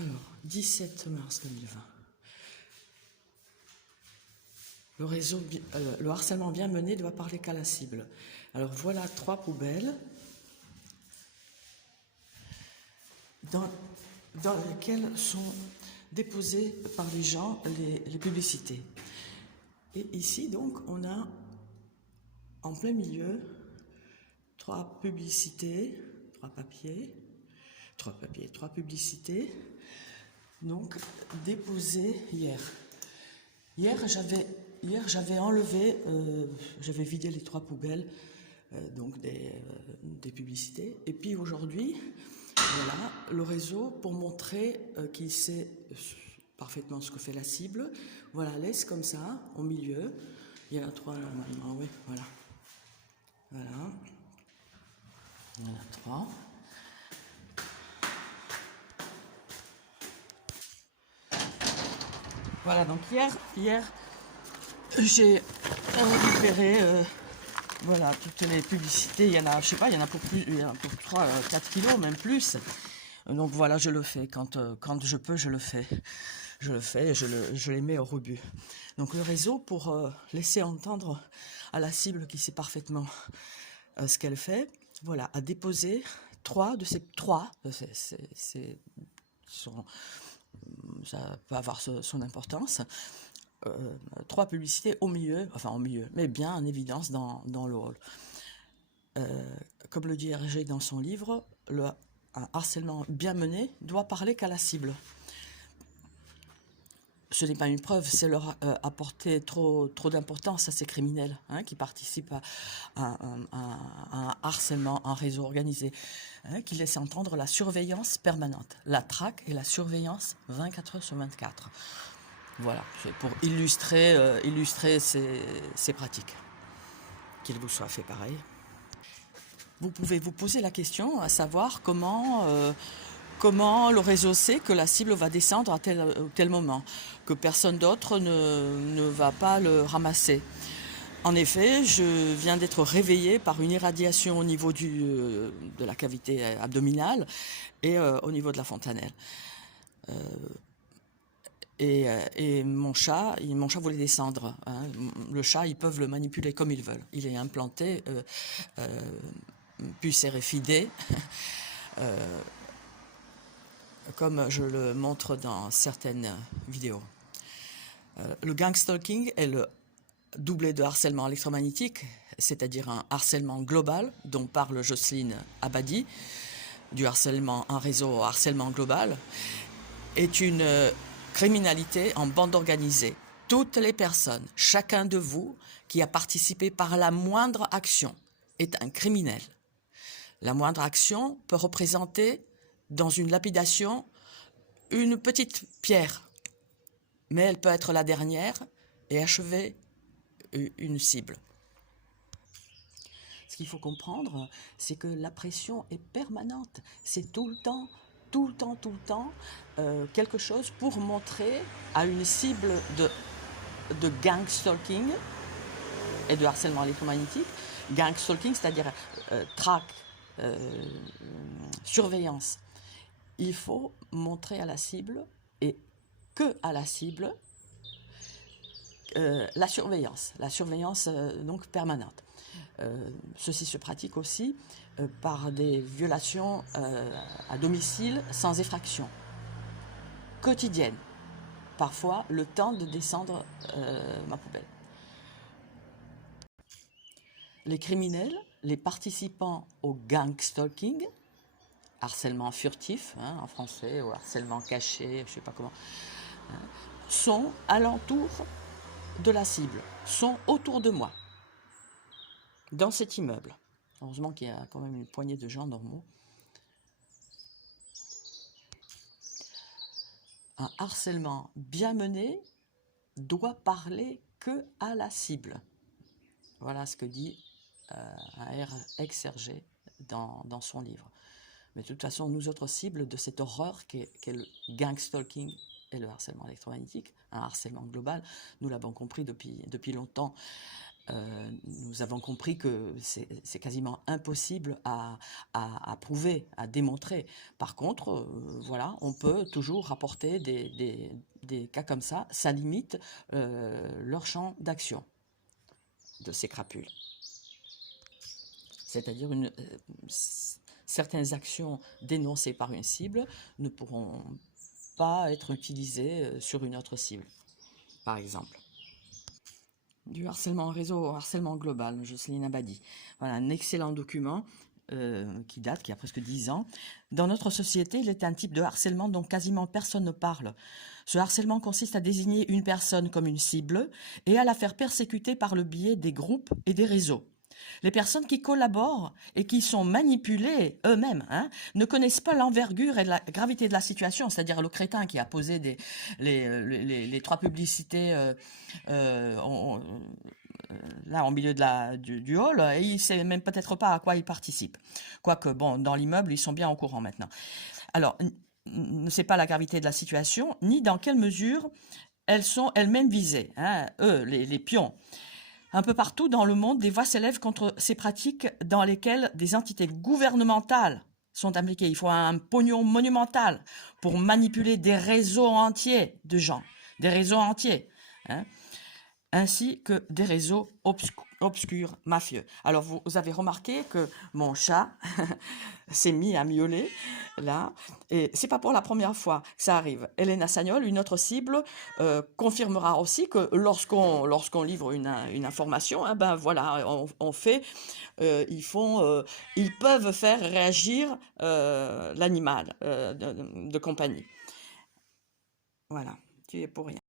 Alors, 17 mars 2020. Le harcèlement bien mené doit parler qu'à la cible. Alors voilà 3 poubelles dans lesquelles sont déposées par les gens les publicités. Et ici donc on a en plein milieu 3 publicités, 3 publicités, donc déposées hier. Hier, j'avais enlevé, j'avais vidé les 3 poubelles donc des publicités. Et puis aujourd'hui, voilà, le réseau, pour montrer qu'il sait parfaitement ce que fait la cible, voilà, laisse comme ça, au milieu. Il y en a 3 normalement, oui, voilà. Voilà. Il y en a 3. Voilà, donc hier j'ai récupéré voilà, toutes les publicités. Il y en a, je sais pas, il y en a pour plus, il y en a pour 3, 4 kilos, même plus. Donc voilà, je le fais. Quand je peux, je le fais. Je le fais et je les mets au rebut. Donc le réseau, pour laisser entendre à la cible qui sait parfaitement ce qu'elle fait, voilà, a déposé 3 de ces 3. Ça peut avoir son importance. 3 publicités au milieu, mais bien en évidence dans le hall. Comme le dit Hergé dans son livre, un harcèlement bien mené doit parler qu'à la cible. Ce n'est pas une preuve, c'est leur apporter trop d'importance à ces criminels qui participent à un harcèlement, un réseau organisé, qui laisse entendre la surveillance permanente, la traque et la surveillance 24 heures sur 24. Voilà, c'est pour illustrer ces pratiques. Qu'il vous soit fait pareil. Vous pouvez vous poser la question, à savoir comment le réseau sait que la cible va descendre à tel moment, que personne d'autre ne va pas le ramasser. En effet, je viens d'être réveillée par une irradiation au niveau de la cavité abdominale et au niveau de la fontanelle. Et mon chat voulait descendre. Le chat, ils peuvent le manipuler comme ils veulent. Il est implanté puce RFID, comme je le montre dans certaines vidéos. Le gangstalking est le doublé de harcèlement électromagnétique, c'est-à-dire un harcèlement global dont parle Jocelyne Abadi, du harcèlement en réseau, harcèlement global, est une criminalité en bande organisée. Toutes les personnes, chacun de vous qui a participé par la moindre action est un criminel. La moindre action peut représenter dans une lapidation une petite pierre, mais elle peut être la dernière et achever une cible. Ce qu'il faut comprendre, c'est que la pression est permanente. C'est tout le temps, quelque chose pour montrer à une cible de gangstalking et de harcèlement électromagnétique. Gangstalking, c'est-à-dire traque, surveillance. Il faut montrer à la cible, et que à la cible, la surveillance donc permanente. Ceci se pratique aussi par des violations à domicile sans effraction, quotidienne. Parfois, le temps de descendre ma poubelle. Les criminels, les participants au gangstalking, harcèlement furtif en français, ou harcèlement caché, je ne sais pas comment, sont alentour de la cible, sont autour de moi, dans cet immeuble. Heureusement qu'il y a quand même une poignée de gens normaux. Un harcèlement bien mené doit parler que à la cible. Voilà ce que dit un ex-Hergé dans son livre. Mais de toute façon, nous autres cibles de cette horreur qu'est le gangstalking et le harcèlement électromagnétique, un harcèlement global, nous l'avons compris depuis longtemps. nous avons compris que c'est quasiment impossible à prouver, à démontrer. Par contre, voilà, on peut toujours rapporter des cas comme ça limite leur champ d'action de ces crapules. C'est-à-dire certaines actions dénoncées par une cible ne pourront pas être utilisées sur une autre cible, par exemple. Du harcèlement en réseau au harcèlement global, Jocelyne Abadi. Voilà, un excellent document qui a presque 10 ans. Dans notre société, il est un type de harcèlement dont quasiment personne ne parle. Ce harcèlement consiste à désigner une personne comme une cible et à la faire persécuter par le biais des groupes et des réseaux. Les personnes qui collaborent et qui sont manipulées eux-mêmes ne connaissent pas l'envergure et la gravité de la situation, c'est-à-dire le crétin qui a posé les 3 publicités là au milieu du hall, et il ne sait même peut-être pas à quoi il participe. Quoique, bon, dans l'immeuble, ils sont bien au courant maintenant. Alors, ne sait pas la gravité de la situation, ni dans quelle mesure elles sont elles-mêmes visées, eux, les pions. Un peu partout dans le monde, des voix s'élèvent contre ces pratiques dans lesquelles des entités gouvernementales sont impliquées. Il faut un pognon monumental pour manipuler des réseaux entiers de gens, des réseaux entiers, ainsi que des réseaux obscurs, mafieux. Alors, vous avez remarqué que mon chat s'est mis à miauler, là, et c'est pas pour la première fois que ça arrive. Elena Sagnol, une autre cible, confirmera aussi que lorsqu'on livre une information, ben voilà, on fait, ils peuvent faire réagir l'animal de compagnie. Voilà, tu es pour rien.